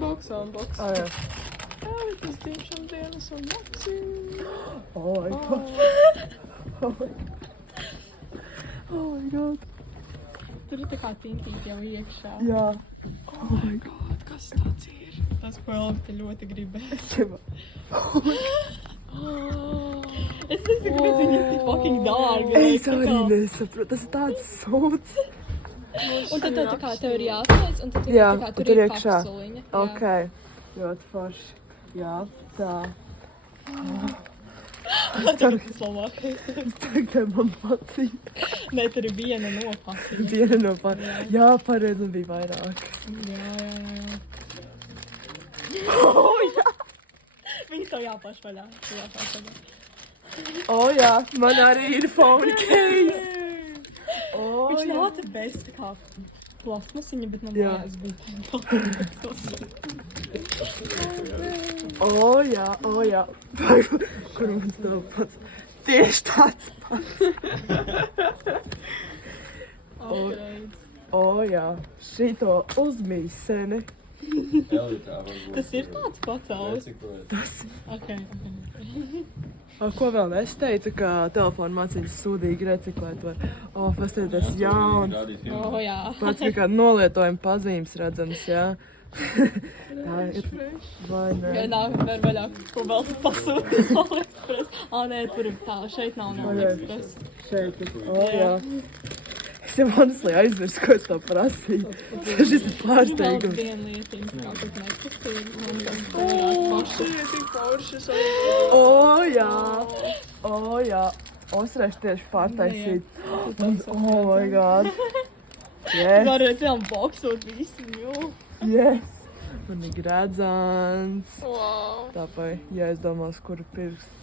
Soundbox. Ah, jā. Jā, tas dzimšanas dienas un Maxi. Oh my god. Oh my god. Tur ir tā kā tintīt jau iekšā. Jā. Oh my god, kas tāds ir? Tas, ko Elvita ļoti gribēja. Es nezinu, kāpēc viņi ir tik fucking dārgi. Es arī nesaprotu, tas ir tāds sūds. Un tad tā kā tev ir jāslēdz, un tad Jā, tā kā un tur tur ir iekšā. kapsuliņa. Ok, ļoti forši. Jā, tā. Tas tagad tas labākais. Tagad man patīk. Nē, tur ir viena no paciņa. Viena no Jā, pareizi, un bija vairāk. Jā. Oh, jā. Viņi to jāpaš vaļā. Oh, jā, man arī ir phone case. Oh, Viņš jā. nāca bez tā kā plasmasiņa, bet man Jā. mājās bija. Oh, jā. Kur mums nav pats? Tieši tāds pats. Oh, jā. Šito uzmīseni. Tas ir tāds pats auss. Tas. Ok. Ko vēl es teicu, ka telefonu mācīņas sūdīgi reciklēt var. Pastāties jauns. Oh, jā. Pats kā nolietojuma pazīmes redzams, jā. Tā ir. Vai ne? Ja nāk var vaļā, ko vēl pasūtīt no AliExpress. Nē, tur ir tā, šeit nav no AliExpress. Šeit ir. Jā. Es jau honestly aizmirsu, ko es to prasīju. Šis ir pārsteigums. Vēl viena lietiņa, kā tur nekustīgi. Jā. Osreiz tieši pārtaisīt. Oh my god. Yes. Var redzēt, boksot visu, jo. Yes. Man ir gredzans. Wow. Tāpēc, ja es domās, kuru pirkstu.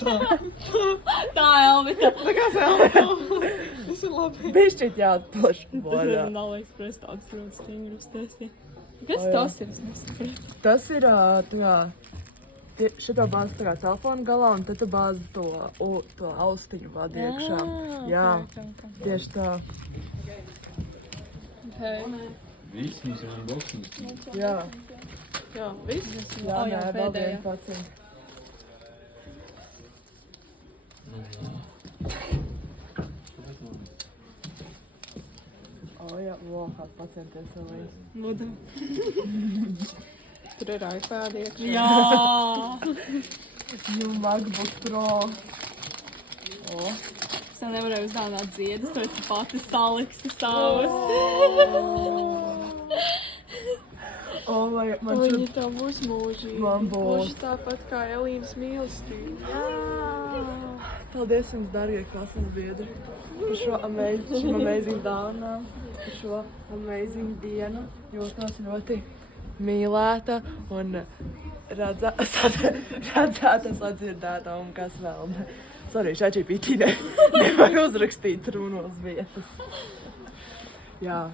Tā, Elvita. Tas ir labi. Bišķiet jāatplaš. Tas ir no AliExpress tāds ļoti stingrs testi. Kas tas ir? Es nesapratu. Tas ir, šito bāzi tā kā telefonu galā, un tad tu bāzi to austiņu vadi iekšā. Jā, tieši tā. Viss mums ir unboxings. Jā. Jā, viss? Jā, nē, vēl vienu paciņu. Jā, kāds pacienties vēl līdz. Lūdzu. Tur ir iPad iekšā. Jā! MacBook Pro. Es tev nevarēju uzdāvināt ziedus, to esi pati saliksi savas. Vai man Viņi tev būs mūžīgi. Man būs. Gluži tāpat kā Elīnas mīlestība. Paldies jums, dārgie klases biedri, par šo amazing dāvanām, par šo amazing dienu. Jūtos ļoti mīlēta un redzēta, sadzirdēta un kas vēl. Sorry, ChatGPT nevar uzrakstīt runos vietas. Jā.